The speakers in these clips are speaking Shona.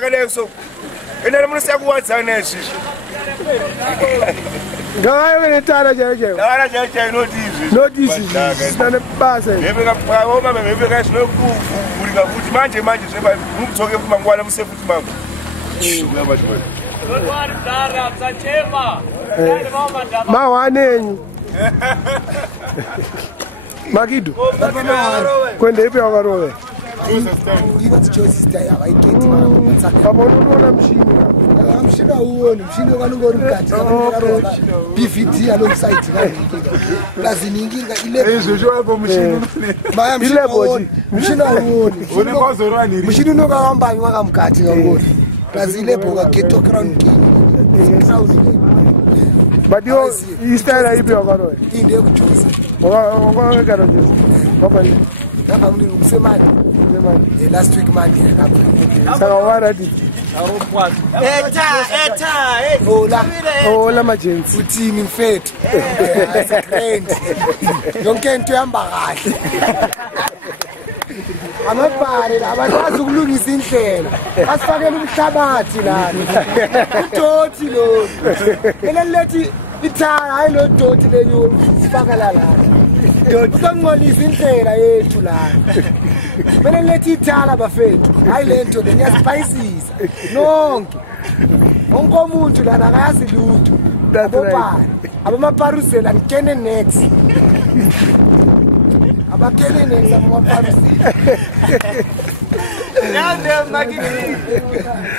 Leso. And I'm going to say what's on this. Go ahead and tell us. No disease. It's not a pass. Maybe I'm maybe there's no food. Man, talking from one of the Magidu. When they be over. Even the choices there, I get I'm sure going to go to PVT alongside. Plus in English, 11 machine no go on by one cutting a wood. Plus 11 get to crown king. But you start to be over. In the choice. Last week, man. Hola, my gents. Team in fate. Don't get to embarrass. I'm not bad. I'm not looking in there. That's for them. Sabati. Totally. And then let it. I know totally. You spagalala. Someone is in there. I hate to lie. When I let it tell about fate, I learned to the spices. No, Uncle Moon to the Nagazi. That's right. I'm a parusel and Kenny next. I'm a Kenny next. I'm a parusel.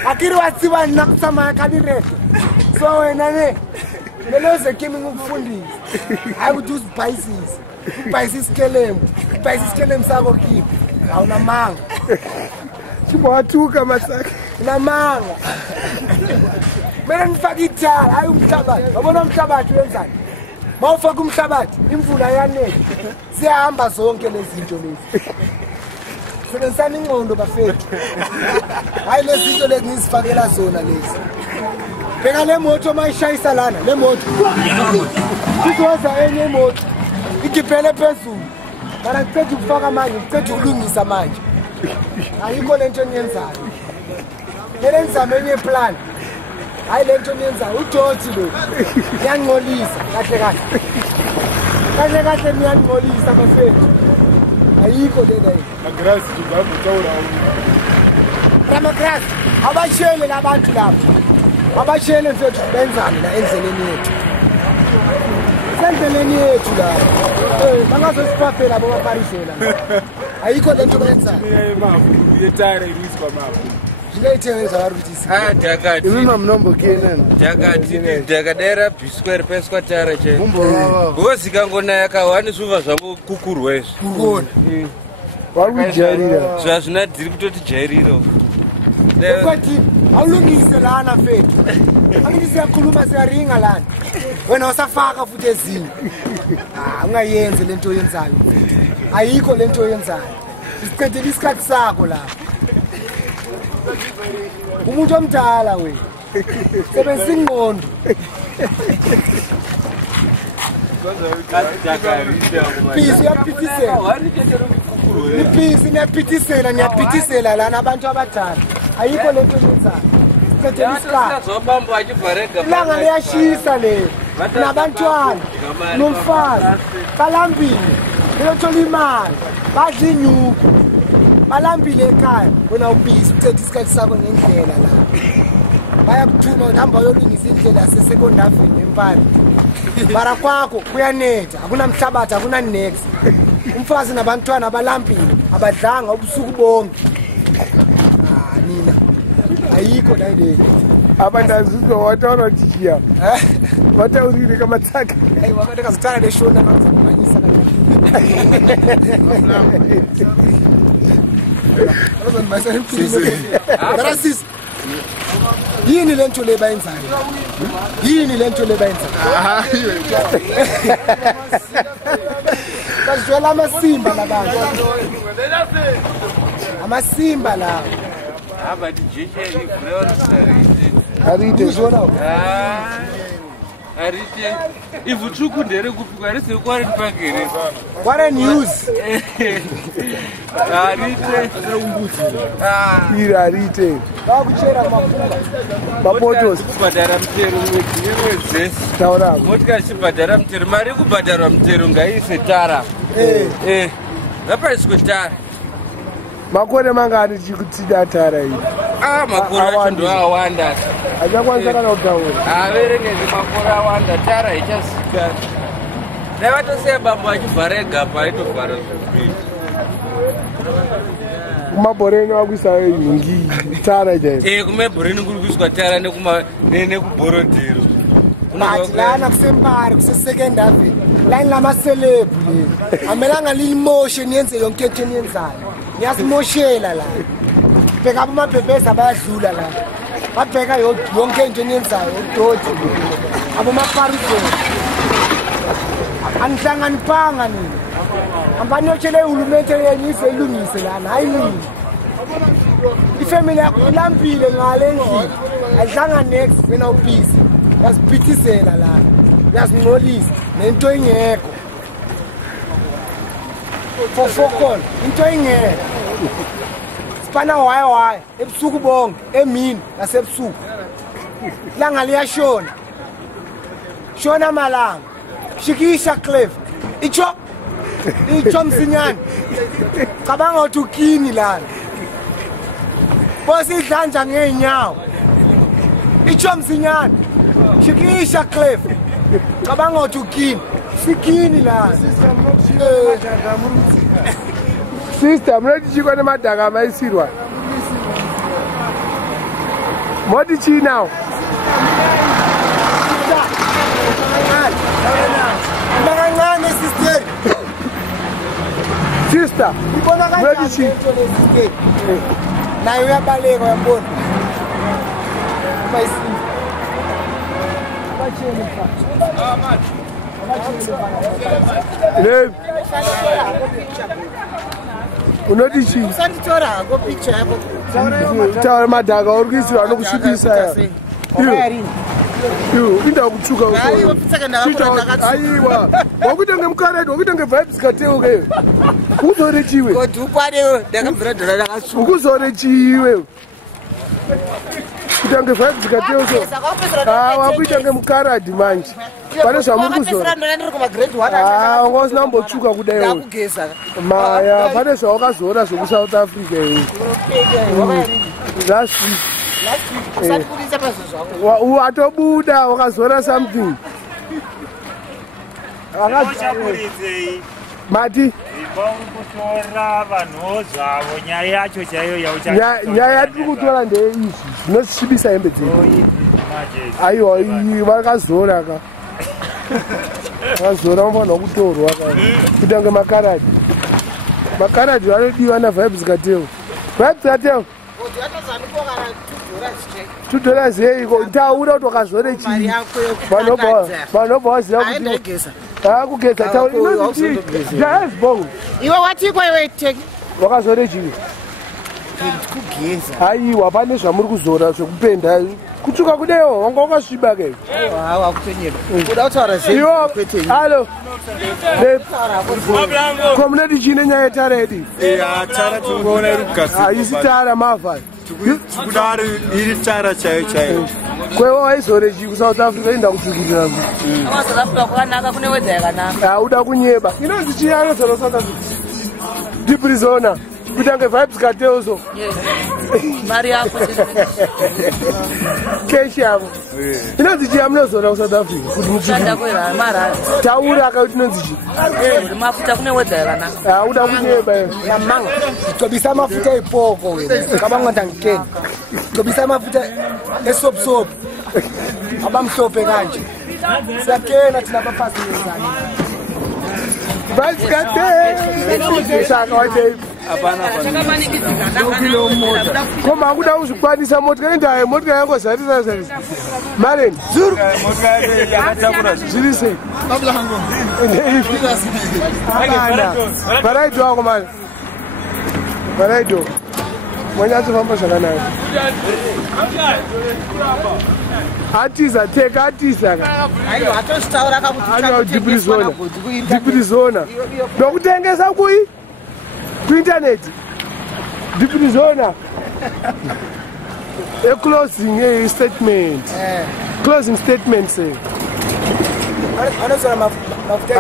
I can't watch you and knock some candidate. So, when I came in funding, I would do spices. Spices kill him. Spices kill him. Savoki. I'm a man. Na manga. Mena nifakithala hayi umhlabathi. Wabona umhlabathi wenzani? Mawufaka umhlabathi, imvula yanele. Siyahamba zonke lezi zinto lezi. Sebenzisana ingqondo bafethu. Hayi lezi zinto lezi ngisifakela zona lezi. Bheka le moto mayishayisa lana, le moto. Sizoza enye moto. Igiphele phezulu. Kana ngicela ukufaka manje, ngicela ukulungisa manje. Ayikho lento enyenzayo. Lenzame enye plan. Hayi lento enyenzayo uJoji lo. Uyangcolisa kahle kahle. Kahle kahle uyangcolisa bafethu. Ayikho lento ayi. Magrasi ngizabutawula. Ramagrasi abashele labantu lapha. Abashele mfethu benzani la endleleni yethu. Endleleni yethu la. Bangazosipaphela abo baparisela. Ayikho lento benza. Uyetara iriswa mafu. Jakati. Imima mnombo kienani. Jakati. Jakadera bisquare peswa tara che. Gozi kangona yakawani suva zvavo kukurwes. Kukona. Wakujairira. Zvazvina dziri kutoti jairiro. Kwati awulungise lana fethu. Angithi siyakhuluma siyaringa lana. Wena usafaka futhi ezinye. Ungayenze lento oyenzayo mfethu. Ayikho lento oyenzayo. Isiqedela isikhathi sakho lapha. Umuntu omdala we. Sebenzisa ingqondo. Pisi yaphithisela. Ipisi niyaphithisela lana abantu abadala. Ayikho lento oyenzayo. Isiqedela isikhathi. Zobamba achivarega. Ilanga liyashisa le. Nabantwana nomfazi balambile. Lothola imali. Badla inyuku. Balambile ekhaya wena ubisi ucetha isikhathi sakho ngendlela la bayakuthuma uhamba uyolungisa indlela yasesekondavini empala mara kwakho kuyanetha akunamhlabathi akunanext umfazi nabantwana balambile abadlanga ubusuku bonke nina ayikho la ile abantu azizowatona tijia bata uzile kama tsaka hey wakati kasitana le show na kumanyisa kana Gracias. Yini lento le bayenzayo? Yini lento le bayenzayo? Bazwela amasimba labantu. Amasimba la. Aba dijeke ifreona Aride zona. Arite. Ivhu tsvuku ndere kupi kwarise kwari pagere. Kware news. Arite. Arite. Vakuchera mafunga. Mapotos. Kubhadhara mutero mwedzi. Taura. Motikari chibhadhara mutero. Mari yekubhadharwa mutero ngaiise tara. Ngapaiswe tara. Makore mangani chikutida tara iyi? Makore acho ndo awanda. Achakwanisa kana kutaura. Averengeze makore awanda tara ichasika. Dai vatosiya bambo achivhara egapa aitovhara zvekuita. Kumabhoreni vakuisa nhungi tara chaiyo. Kumabhoreni kuri kuiswa tara nekubhorodhero. But lana kusembari kusesecond avenue. Line lamaselebhu le. Amelanga limotion yenze yonke into eniyenzayo. Niyasimoshela la. Bheka abomabhebheza bayadlula la. Babheka yonke into eniyenzayo udoti. Abomaparisoni. Anihlanganiphanga nina. Hambani yotshele uhulumende yenu iselungise lana, hayi nini. Ifamily yakho ilambile ngale endlini. Ayidlanga next wena ubhizi. Yasiphithizela lana. Yasinqolisa nento engekho. For fokol into engekho. Sipana why ebusuku bonke emini nasebusuku. Langa liyashona. Shona malanga. Shikisha cliff. Icho msinyane. Cabanga ukuthi ukini lana. Bosi idlanja ngeenyawo. Icho msinyane. Shikisha cliff. Cabanga ukuthi ukini. Sikini lana. Sister, mnati chiko nemadhaka maisirwa. Moti chi now? Sister, mnati chi? Na uyabaleka uyabona. Maisini. Bachele mfa. Unoti chi? Usanditora go picture yako. Taura madhaka urikuisirwa nokusvibisa ya. Inda kutsvuka uko. Aiwa pitsaka ndakakura. Aiwa. Wakuita ngemukarati, wakuita ngevibes kateuke. Uzore chiwe. Kodi ukwadewe ndakabvira dora rakatsvuka. Ukuzore chiwe. Kuita ngevibes kateuke. Wakuita ngemukarati manje. Pane zvamuri kuzora. Wanga usina kumbotsvuka kudai. Maya, pane zvawakazora zveku-South Africa iyi. Last week. Watobuda wakazora something. Mati? Nyaya yatiri kutora ndeizvi zvinosvibisa hembe dzedu. Aiwa vakazora ka. Vakazora unofanirwa kutorwa ka. Kuita kunge makaradhi. Makaradhi vanodiwa navibes kateo. Vibes kateo? $2 yeiko taura kuti wakazore chii. Vanobva vaziva kuti kugeza taura inonzi jaesbong. Iwe watikwa iwe teki. Wakazore chii? Kugeza. Aiwa pane zvamuri kuzora zvekupenda. Kutsvuka kudewo wanga wakasviba ke. Hawa kutenyera. Kuda kutaura zvedu kwete. Halo. Komunati chine nyaya yetara yedu. Tara tungoona iri kugadzirwa. Haisi tara mavha. Tikudari iri tara chaiyo. Kwewo waizore chii kuSouth Africa inda kutsvukirira. South Africa kwakanaka kune wedza yakanaka. Uda kunyeba. Inonzi chii anozora South Africa? Deep Arizona. Kuita ngevibes kateuzo. Mari yako. Keshi yako. Inonzi chii amunozora kuSouth Africa? Kuti muchanda kwera mara. Taura akaiti inonzi chii? Mafuta kune wedza yakanaka. Uda kunyeba. Yamanga. Tobisa mafuta ipoko wena. Kabanga ndangikeni. Tobisa mafuta esop. Abamhlophe kanje. Sakena thina bafasi ngezani. Basikate. Saka wathi apana. Koma kuda uzikwanisa motika indaye motika yango zarisa. Maren, zuru. Motika yakatakura zirise. Ablango. Baraido wako mali. Baraido. Manyatofamba zvakanaka. Atiza teka atiza ka. Diprizona. Ndokutengesa kui? Ku internet. Diprizona. A closing statement. Closing statement say.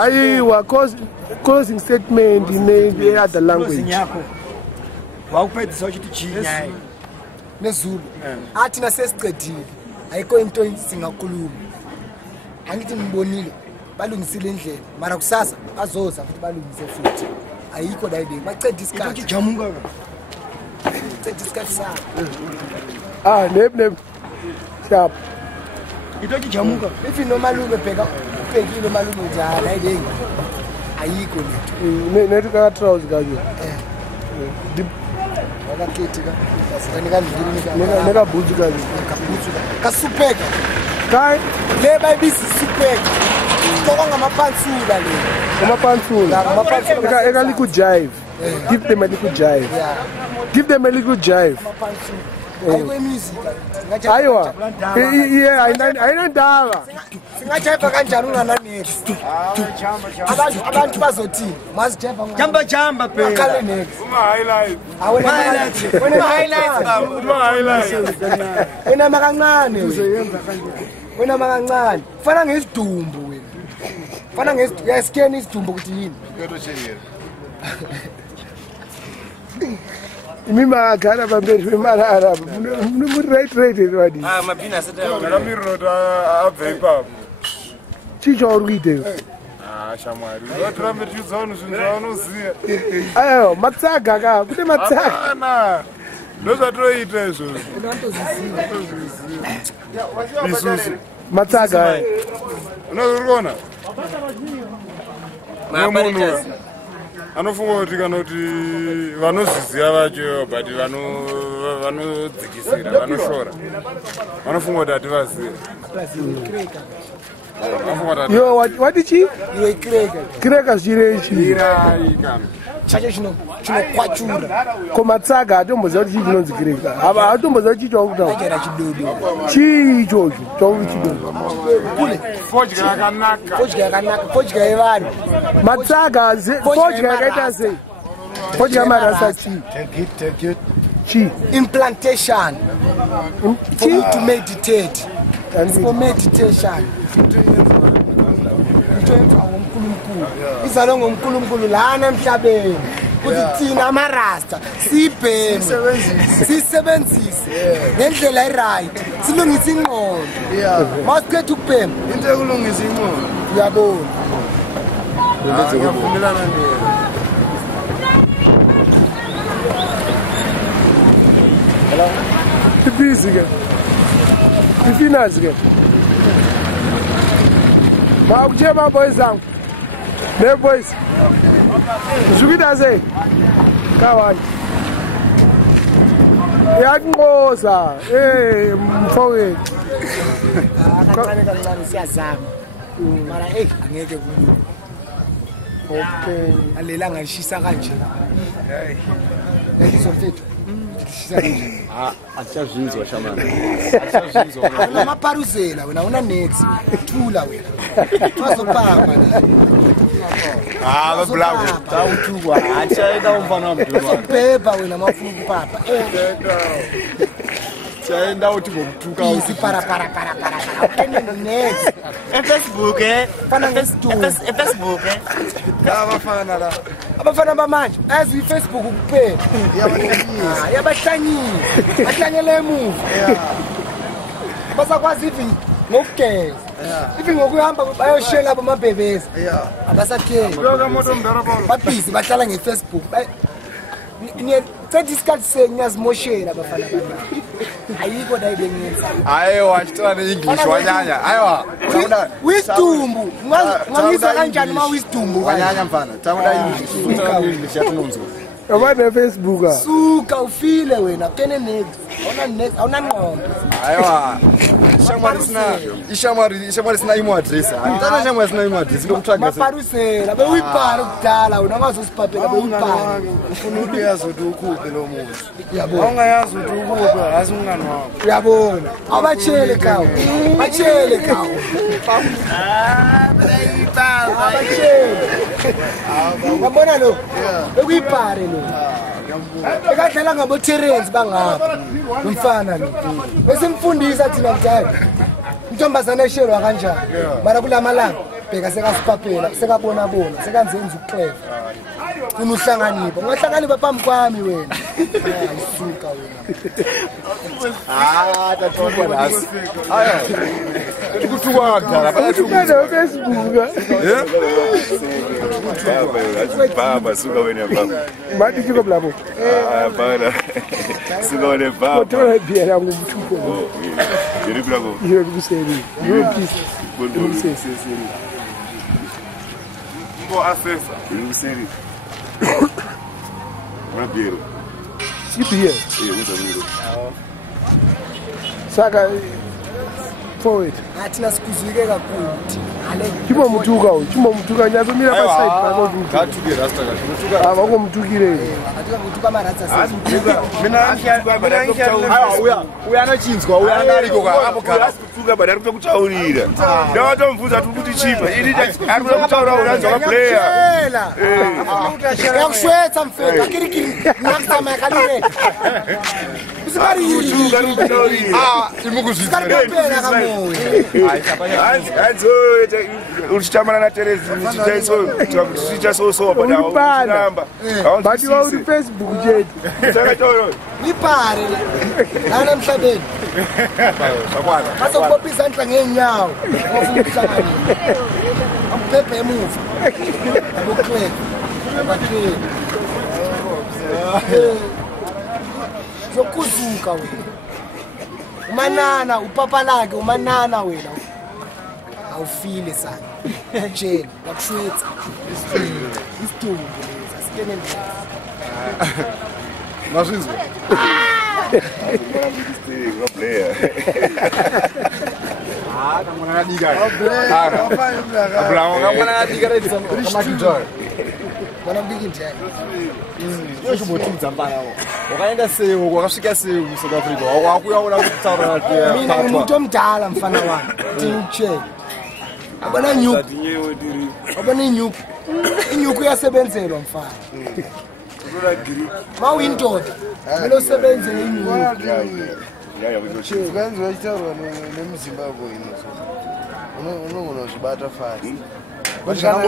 Aiwa closing statement in the other language. Wakupedza uchiti chinyaya nezulu athi nasesiqedile ayikho into singakhuluma angithi ngibonile balungisile indlela mara kusasa bazoza futhi balungise futhi ayikho dayide baceda isikhathi jamuka ceda isikhathi sa neb sharp itoki jamuka if nomalume ubhekile malume njalo dayide ayikho lethu nethi ka trousers kaje neka boots kaje ka supeka kai le bayibisi supeka Toko ngamapansula le. Ngamapansula. Eka liku jive. Give them a little jive. Give them a little jive. Ayikho music. Ayiwa. Ayinandaba. Singajive kanjani ungana next. Abantu bazothini? Masijive ngani? Jamba phela. Akale next. Uma highlight. Awena highlights. Wena highlights. Wena makancane. Wena makancane. Fana ngesidumbu wena. Fana ngesikeni isidumbu ukuthi yini? Mima kana bamberi wemarara. Right wadi. Mabina seta. Ramiro da aveipa. Chicho oride. Shamwari. Watrame tizonu zvinzanoziya. Ayo, matsaga ka. Kune matsaga. Ana. Ndozvatoita izvo. Isusu. Matsaga. Unozviona? Mamunhu anofunga kuti kana kuti vanozviziva vacho but vanodzikisira vanoshora vanofunga kuti hativazive. Yo, what did she? Iwe Kreka zvirechi. chacho chinokwachura. Komatsaga atomboziva kuti chinonzi kreka. Ava atomboziva kuti chakuta. Achera chidodo. Chichocho chakuti chidodo. Kule. Fodya yakanaka. Fodya yevanhu. Matsaga fodya yakaita sei? Fodya marasa chi. Take it. Chi. Implantation. For you to meditate. And for meditation. Izalo ngomkhulunkulu lana emhlabeni ukuthi thina amarasta sibheme sisebenzise ngendlela eright silungise ingqondo masiqedwe ukubhema into ekulungisa ingqondo uyabona ngiyavumelana nawe busy ke. Ifinazi ke. Makuchema boys zangu. Ne boys. Zukida ze. Kawani. Yakungoza. Mfowethu. kancane siyazama mara angeke kulunga. Okay. Alela ngashisa kanje. Ngizofethu. Ngishisa kanje. Achazizwa shamana. Unamaparuzela wena una next. Thula wena. Wazopapa. Babulawe. Tawuthukwa. Achayida umfana wamdudwa. Wazopapa wena mafuna ukupapa. Chayenda uthi ngokuthuka uthi para. Next. Facebook Fana ngesidumbu. Facebook Abafana la. Abafana bamanje azi iFacebook kuphela. Yabahlanyisa. Bahlanyele emuva. Basakwazi ivi ngokugeza. Ivi ngokuhamba bayoshela abamabhebezi. Abasakheli. Babhizi bahlala ngeFacebook. Niye isikhathi sengiyazimoshela abafana bami. Ayikho dayide ngenza. Hayiwa washitana English wanyanya. Hayiwa. Wisdumbu. Ngangisa kanjani uma wisdumbu Wanyanya mfana. Tawuda English yakunonzo. Abane Facebook. Suka ufile wena. Kene next. Awuna ngqondo. Hayiwa. ishamwari sina imo address. Ndana shamwari sina imo address ndokutsvaga. Maparusela bewipara kudala unangazosipapela bewipara. Unuti yazothi ukupe lo muntu. Yabona. Awungayazothi ukupe hasi umngani wakho. Yabona. Abachele kawo. Bachele kawo. Yabona lo. Bekuyipare lo. Ekadlala ngabo terrains bangapha. Umfana lo. Bese mfundisa thina mdala. Intombazana eshelwa kanjani. Mara kulamalanga bheka sekasiphaphela, sekabona sekanzenza ukuxeva. Funa uhlanganipha. Ungahlangani phambi kwami wena. Ayisuka wena. Tathuka nasi. Kuthukwa kudala bayathukwa Facebook. Baba suka wena baba. Mati chiko blabo. Bana. Suka wena baba. Motora biera ngumthupho. Yiri blabo. Yiri kuseli. Yiri peace. Bondo seseri. Ngo asesa. Yiri kuseli. Rabiero. Sibiye. Uzamiro. Saka forward. Athina sikuzwike kakhulu. Chimo mutuka nyazo mira pa side pano kuti. Ngatuke rasta kamutuka. Vakomutukire. Atika kutuka maratsa sasa. Uya anachinzwa uya anariko apo kana. Kutuka badari kutaurira. Ndawatomvudza kuti chipa. Ini ari kutaura uranzwa ka player. Yakushwetsa mfeka kirikiri. Nakusama yakalire. Usimari kutuka kutaurira. Imukuzvizwa. Kapera kamoyo. Hanzo uchitamana na Terezi tichasosoba namba. Bati wa uri Facebook jetu. Takatoro. Ipare. Ana mhlabeni. Sakwana. Bazokupopisa ndla ngenyawo. Ngofuna ukuhlangana. Amphephe emuva. Abokleka. Abathini. Zokuzuka wena. Umanana upapa lakhe umanana wena. Awufile sana. Jela wakushwetsa. Isithumbu asikene ndlela. Mazizwe. Player. Kamwana kadika. Abulawo kamwana kadika redza amakidoro. Mwana mbiki njani. Yoshubotidza mbaya wo. Wakaenda seyo wakasvika seyo mu South Africa. Wakuyaona kutaura kuti mina umuntu omdala mfana wami. Tinche. Abona nyuku. Abona inyuku. Inyuku yasebenzelwa mfana. Mawindoda. Melo sebenze inyuku. Chiganzo chitaurwa nemuZimbabwe inoso. Unoona zvibata fast.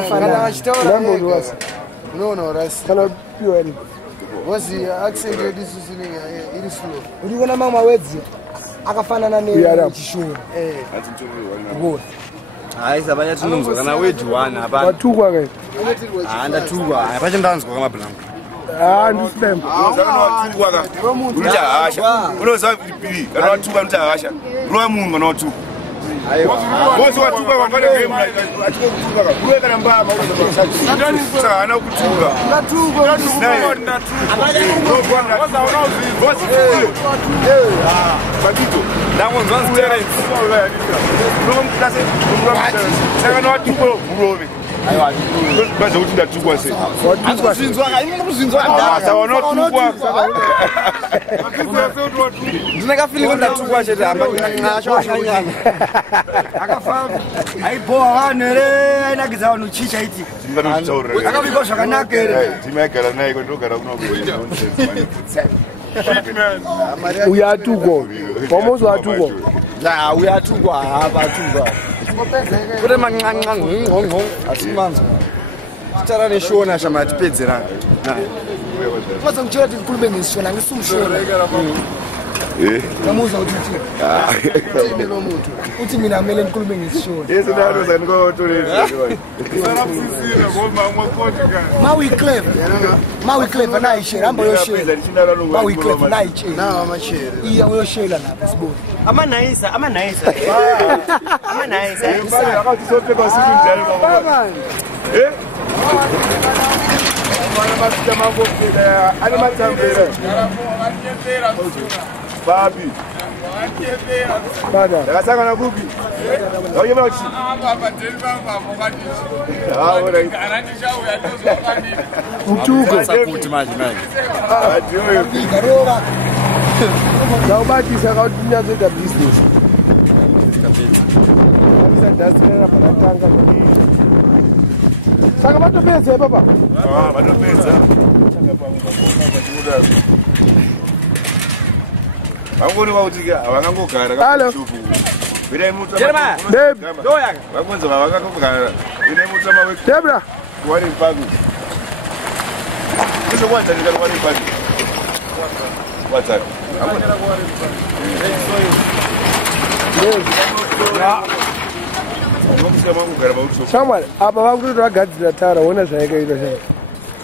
Kana achitaura ngondwasa. Unoona urasi. Kana piwa ni. Wazi accent yedu sisi iri slow. Uliona mama wedzi akafanana nechishungu. Ngo. Hayi sabanya tinonzwa kana wedzi wana hapana. Watukwa ke. Ndatukwa. Apache ndanzwa kama blanco. Ndislemba. Unotukwa ka. Unotahasha. Unoza pili. Kana watuka unotahasha. Roa mungu notuka. Bosi watuka wafanya game atukutuka kuwe kana mbaba unataka ana kutuka natuka bosi bakito ndango nzanzi terence nomklase saka watuka burobe aiwa baza kuti ndatukwa se watuka zinzwa kaimo kuzinzwa asa wanotukwa ndinaka feeling ndatukwa chete amba ngasho shanyana akafamu aiboa vanere ainagidza vanhu chicha iti akabikwa zvakanaka here timagara naye kwendogara kunokuita uyatukwa pamozi watukwa uyatukwa hapa atukwa kune manqanqanqonqonqo asimanzwa titara neshona shama tipedzerana kwaza kuchera kuti ndikhulume ngesishona ngisumshona namuza ukuthi uthini lo muntu uthi mina kumele ndikhulume ngesishona yesinalo sanikotoreza mawi clever nayi share hamba yoshela mawi clever nayi share nawo amashare iya uyoshela lapha sibone amanayisa akathi sopheka sikunjalo baba Mana masih mampu kita ada macam beda. Babi. Bada. Ndakasangana kupi? Ndauya bauchi. Mtuko. Sakuti manje. Adiyo. Garoba. Ndaubatisa kuti ndinyazoita business. Ndabisa ndasina paratanga. Saka matopedza papa. Matopedza. Vangoni vautika havangangogara kachupu. Vidai muta. Jeremiah. Babe. Ndoyaka. Vakonza vavangangogara. Vidai muta mawe. Debra. Kuwari mpagu. Kuzo kwata nika kuwari mpagu. Kwata. Shamwari, apa vangu vagadzira tara wona zvaikaita sei.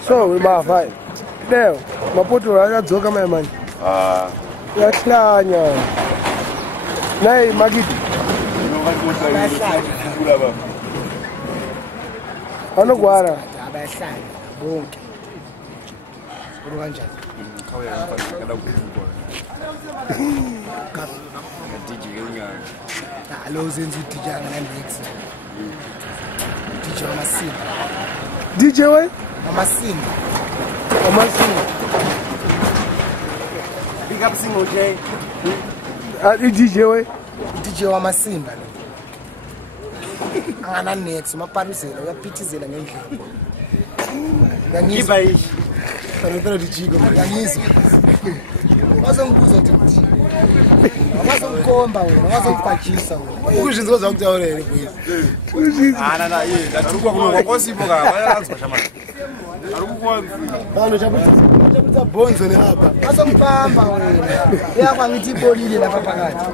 So mafai. Leo mapoto akadzoka mai manje. Yahlanya. Nayi makiti. Anogwara. Abahlali bonke. Uri kanjani? Alo zenza DJ ngalex. DJ Masimba. DJ we? Masimba. Masimba. Big up single J. DJ we? DJ wa Masimba lo. Angana next maparisela uyaphithizela ngendlela. Ngiyizwa ishi. Fanele dijiko ngiyizwa. Wazongibuza ukuthi wazongikomba wena wazongibhajisa wena. Ukuzizwa zakutawulela boys. Na yeye ndatukwa kuno kwasipo ka bayalanzwa shamani. Bano jabutsa bonzo ne hapa. Wazongibamba wena. Yakwa ngithi ibolile lapha phakathi.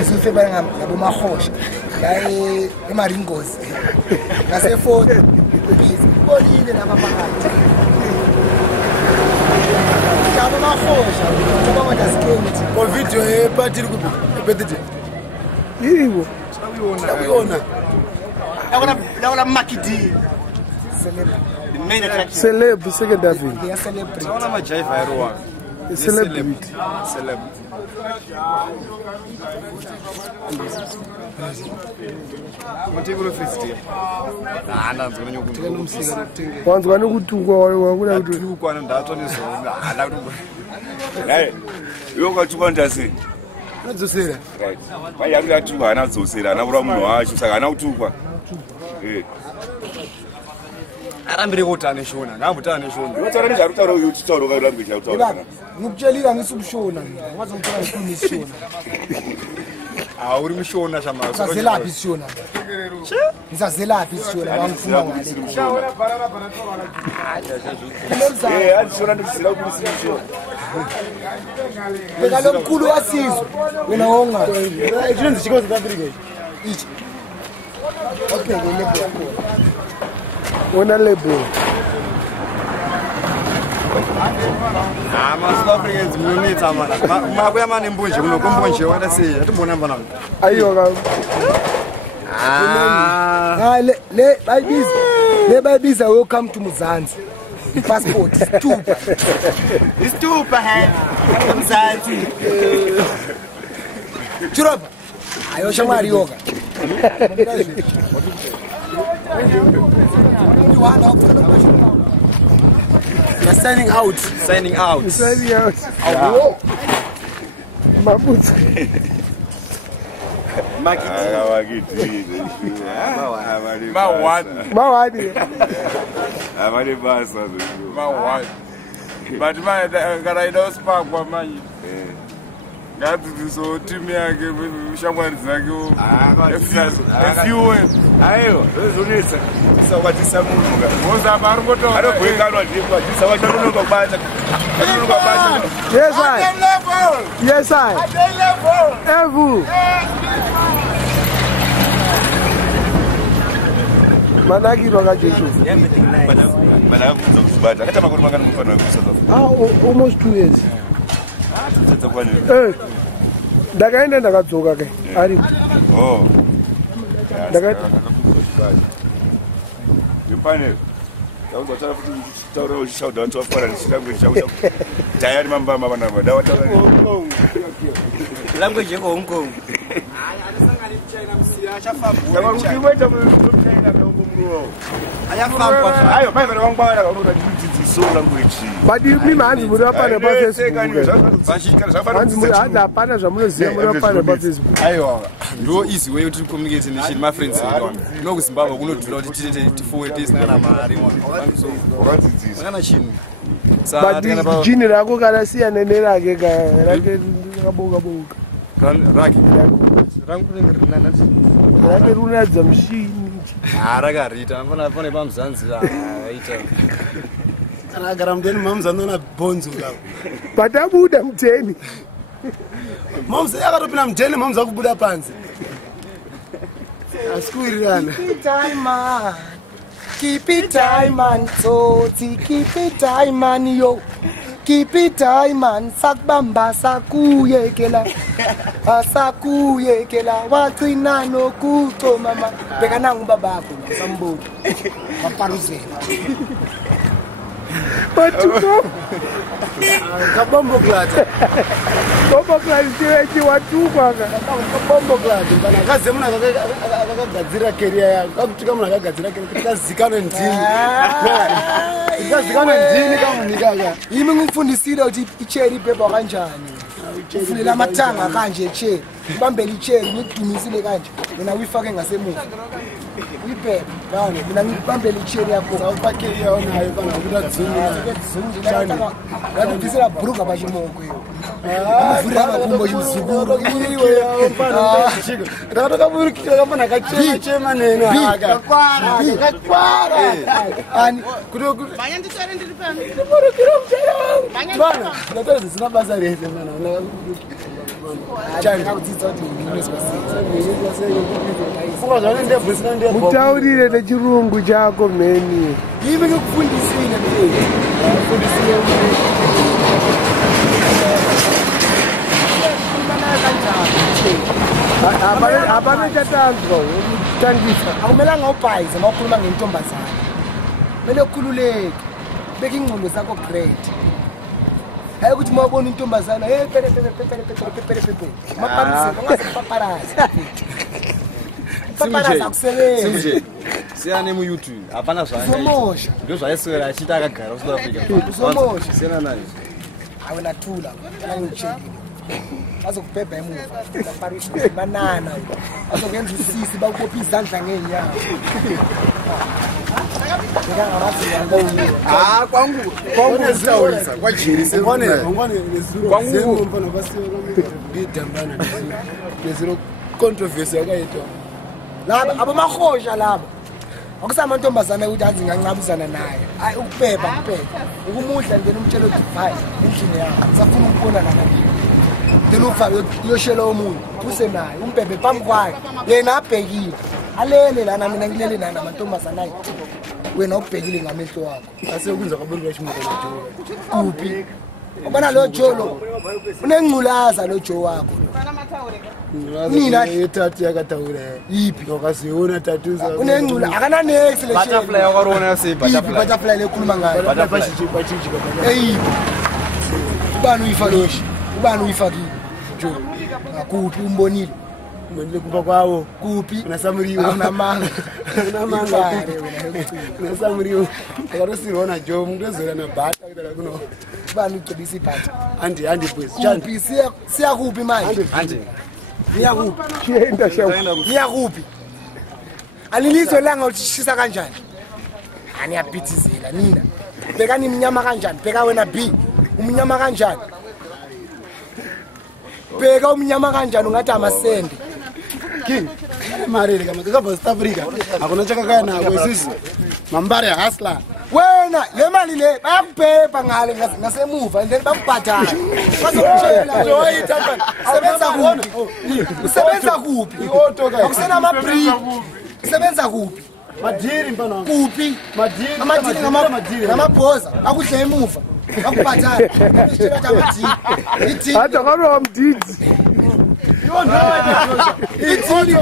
Isife banga ngabo mahosha. La emaringozi. Ngase phone. Ibolile lapha phakathi. Ngabo mahosha. Ngoba ndasikeni. Ko video eparty kubi. Ebedede. Yiwo. Sabuyona. Laula makidi. Celeb second David. They are celebrity. Saona majaiva yarowa. Celebrity. Celeb. Mutikulo 50. Ndanzwa nyokuthi Nomsika lokuthengela. Wanzwa nokutukwa wakula kuti tukwa ndathoniswa hala kuti Hey, yokatukwa ndase. Nadzosera. Right. Vayanga tukwa anadzosera anavura munhu wacho saka ana kutukwa. arambire kuti ane shona ngambutane shona Unotaura nezvarutaura uyu uchitaura ukarambira chautaura. Baba, ngikutshelile ngisubshona mina. Ngazongithola ngikhuluma isishona. uri mushona shama Ngisazelaphi isishona? Ngisazelaphi isishona bangifuna ngale. Andishona ndikuzila ukulisisho. Beka lo mkhulu wasizwe. Wena wonga. ichino zichiko South Africa Ichi. Okay, ngilebo. wona label. South Africans munitsa mana makuya mane mbunje kuno kumbunje wada sei atibona mbona Ayiwa ka. Le bayibiza welcome to Mzansi. Passport stupa. Stupa he. Mzansi. Chiroba. Ayo shamari yoga. You're signing out. signing out Sali out. Mabutsa. Mawadi. Avale basa. Mawadi. But my garaidos park wa manje. Ngathi tizothimi yake ushamwari zakhe efiwe. Ayo, zozonisa. Sakwatisa munhu ka. Ngoza mari ngoto. Arogwekanwa ndikwa tisa wachanuno kwabata. Chanuno kwabata. Yes I. Yes I. Evu. Manaki roga Jesu. Bana kuzobata. Kata makuru makana mfano South Africa. Almost 2 years. Tuthatha kwani. Ndakaenda ndakadzoka ke. Ari. Oh. Ndakati Ipane. Tauzotara futhi taura uchishauda watu wafara nishilangwe chauta. Tayari mambamba bana bada wataura. language yeko Hong Kong. But you mean man would have found about Facebook. Ayo, no easy way to communicate in my friends. No Zimbabwe will not to forward this na mari. But the general go gonna see and then but I would am telling Mom's ever open am telling Mom's of Buddha pants. Keep it time man, so keep it time man yo. Keep it time man, sakbamba sakuye kela. Asakuye kela, watina no kuto mama. Peka na babako, sambo. Paparuzela. but to go. Kabombo glad. Bombo glad is you want to go. Kabombo glad. Kazemuna akagadzira career yako. Akutika muna akagadzira career. Kazikana ndini. Kazikana ndini kama nikaka. Yimi ngifundisile ukuthi icherry paper kanjani. Ufunela amathanga kanje cherry. Ubambele icherry ngidumisile kanje. Mina uyifake ngasemuva. Uyiphepha bani mina ngibambele icherry yakho. Awupake yona hayi bana ukutadzunga. Ngathi bisela bruka bashimoko yo. Amafura abakumbo yimzukuru iwe mfana chiko. Ndatoka burikira kama nakachema chema neno aka. Kakwara. Ani kudoku. Banya nditsare ndiri pamwe. Burikira mchana. Bana, ndatozi zina basa rese mana. Chani kudzidza kuti ndinozwa sei. Mutaurire nechirungu chako meni. Yimi ngikufundisile mfethu. Ngikufundisile Abane chatanzwa utangisa. Akumelanga ubhayize mawukhuluma ngentombazana. Kumele ukhululeke. Beka ingqondo zakho great. Hayi ukuthi mawubona intombazana hey pere. Maparise ungasipaparazi. Paparazzi akusebenzi. Siyane mu YouTube. Apana zwa. Uzomosha. Ndo zvayeswera achita akagara South Africa. Uzomosha. Siyana nayo. Awena thula. Ngichekile. Azokubhebha emuva. Paparise banana. Azokwenza usisi bakuphi izandla ngenyawo. Ah, kwangu zitawulisa kwa jiri ngone kwangu mfana basiyo ngidambana neziro controversy yakaitwa laba abamahosha laba akusama ntombazana ukuthi anzi ngancabuzana naye hayi ukubhebha ukumuhla ngene umtshelo ukuthi hayi endlini yakho safuna ukubona nakabili then ufa yoshela umuntu usenaye umbhebhe phambi kwakhe yena abhekile alele lana mina ngilele lana amantombazana ayi wena ubhekile ngamehlo wakho asekuza kwabantu bashimoko lo kuphi ubona lo jolo unengculaza lo jo wakho mina ethathu yakatawula yipi ngokasiona tatuza unengcula akana next le butterfly yakwarona yase butterfly lekhuluma ngayo butterfly hey ubani uyifakile jo akuphi umbonile Mwenye kumpa kwao kupi unasamuriwa unamanga unasamuriwa akarosirona jo mngezera na bata kudala kuno bani ucebisa ibhata andi boys kupi siya kupi manje andi niya kupi yenda shawu niya kupi alilizwe langa uthishisa kanjani ani yapithizela nina beka ni mnyama kanjani beka wena B umnyama kanjani beka umnyama kanjani ungathi amasende King, mariri kama kaka South Africa. Akona chakakaya na kwesisi. Mambare hustler. Wena le mali le bayakubhebha ngale ngasemuva and then bakubhatala. Bazokushela joyita manje. Sebenza kuphi? Usebenza kuphi? Akusena ama brief. Sebenza kuphi? Madiri mfana wangu. Kuphi? Madiri ngamabhoza akudla emuva. Bakubhatala. Ishela tamadiri. Ithi hata kama mdidi. Itsile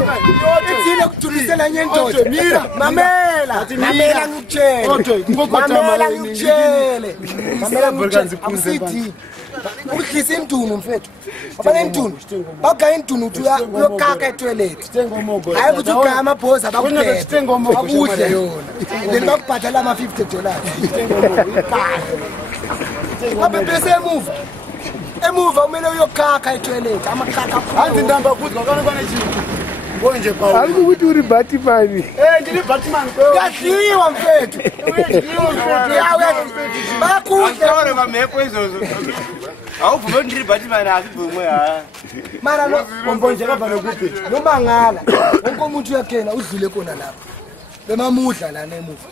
kutulisela nyendoda mamela ngikutshele mamela ngikutshele akusithi ukudlisa indunu mfethu abane indunu bagaya indunu uthi uyokaka etoilet hayi ukuthi ugaya amabhoza abakudle yona then bakubhadala ama$50 abe bese emuva umele uyokaka etoilet amakaka hanzi ndamba kuzwa kana chintu konje Paul Alikuwa ukuthi uri Batman. Ndiri Batman ko. Yadliwa mfethu. Bakudle ngameko izozo. Awuvume ndiri Batman asibumwe ha. Mara lo kombonje kabalo kuphi. Nomangala. Wonke umuntu uyakhena udlule khona lapha. Bemamudla lana emuva.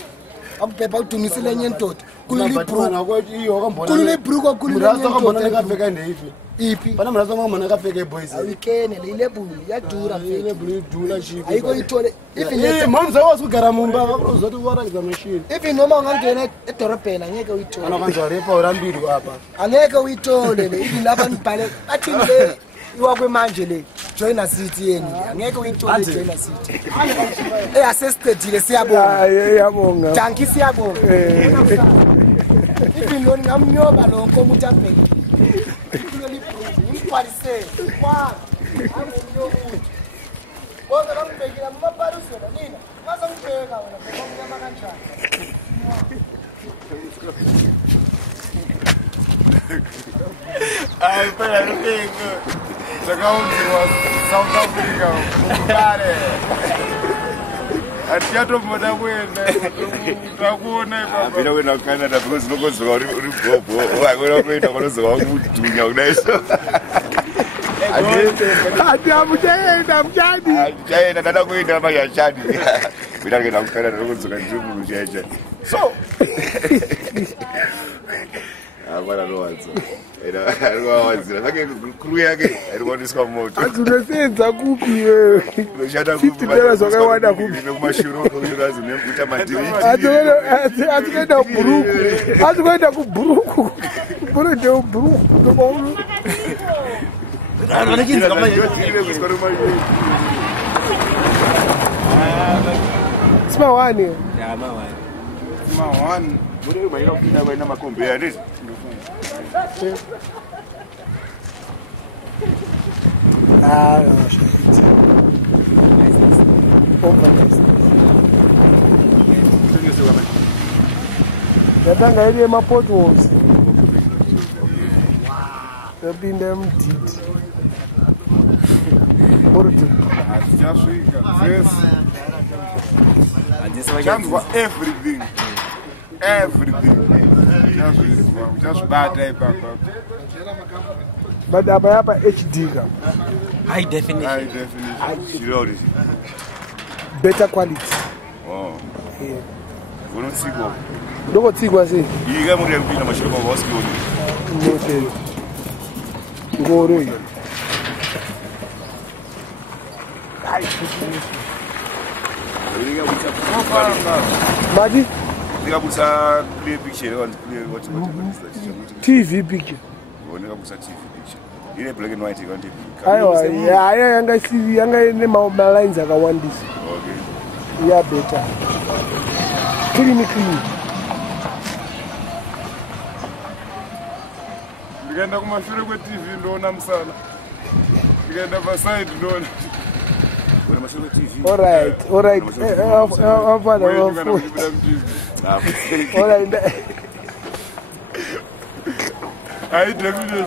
Akubhebha udumisile enye indoda. Kulule ibruko kulule Mrasa kambona nekafeka ndeifi. Ipi. Bana mrasa ngomana kafeka boys. Awikene le label yadura mfethu. Label idula shiki. Ayiko ithole. Even momza wasugara mumba uzothi warakza machine. Even noma ungangena edorobheni angeke uyithole. Ana kanjani epa urambili apha. Angeke uyithole le even lapha nibhale athi le iwakwe manje le Joiner City yeni angeke uyithole Joiner City. Assisted siyabonga. Yabonga. Danki siyabonga. Even lo ngamnyoba lo nkomo uthi abheke. Ngipharise. Wa. Angumnyobuthi. Bonke bangibhekile amaparusela nina. Mazongibheka wena ngomnyama kanjani. Ay, phela luphiko. Sakaunziwa South Africa. Umbare. Atiyato mona kwena. Utakuona baba. Phela wena Canada because lokozwa uri bobo. Wena kwenda kolozwa ukudunya kunayiso. Ati amutenda mjani. Ajayena dada kwenda mayashadi. Bila ngena kuKanada lokozwa kanjubu jeje. So Abana lowazo. Alikuwa wazira. Sake crew yake alikuwa ndiswa moto. Atunesenza kuphi wewe? Ushada kuphi. $50 zokawada kuphi. Nokumashuro kuyorazi nemkuta madiri. Atukwenda kuburuku. Atukwenda kuburuku. Burende uburuku. Ngoba Anakinza kama ile kusikora mali. Sima wani. Ya mawani. Muri bayira kupita bayina makombe ya ndizi. Shit. Yadanga ile potholes. Yapinda mdidi. Porti. Asijafika. Chance for everything. Just bad day back. But hapa HD ka. High definition. Shirori. Better quality. Oh. Yeah. Uno tsiko. Ndoko tsikwa se. Yiga muri yapina mashoko kwa hospital. Motel. Ngoro yi. Madi? Ndikabusa clear picture on clear what TV picture. Ndikabusa TV picture. Ile black and white ikanti. Aiwa, yanga CV yanga ine ma lines akawandisa. Okay. Yeah, better. Clean. Ndikaenda kumashure kwe TV ndoona musana. Ndikaenda pa side ndoona. Kuna mashure TV. All right. All right. I definitely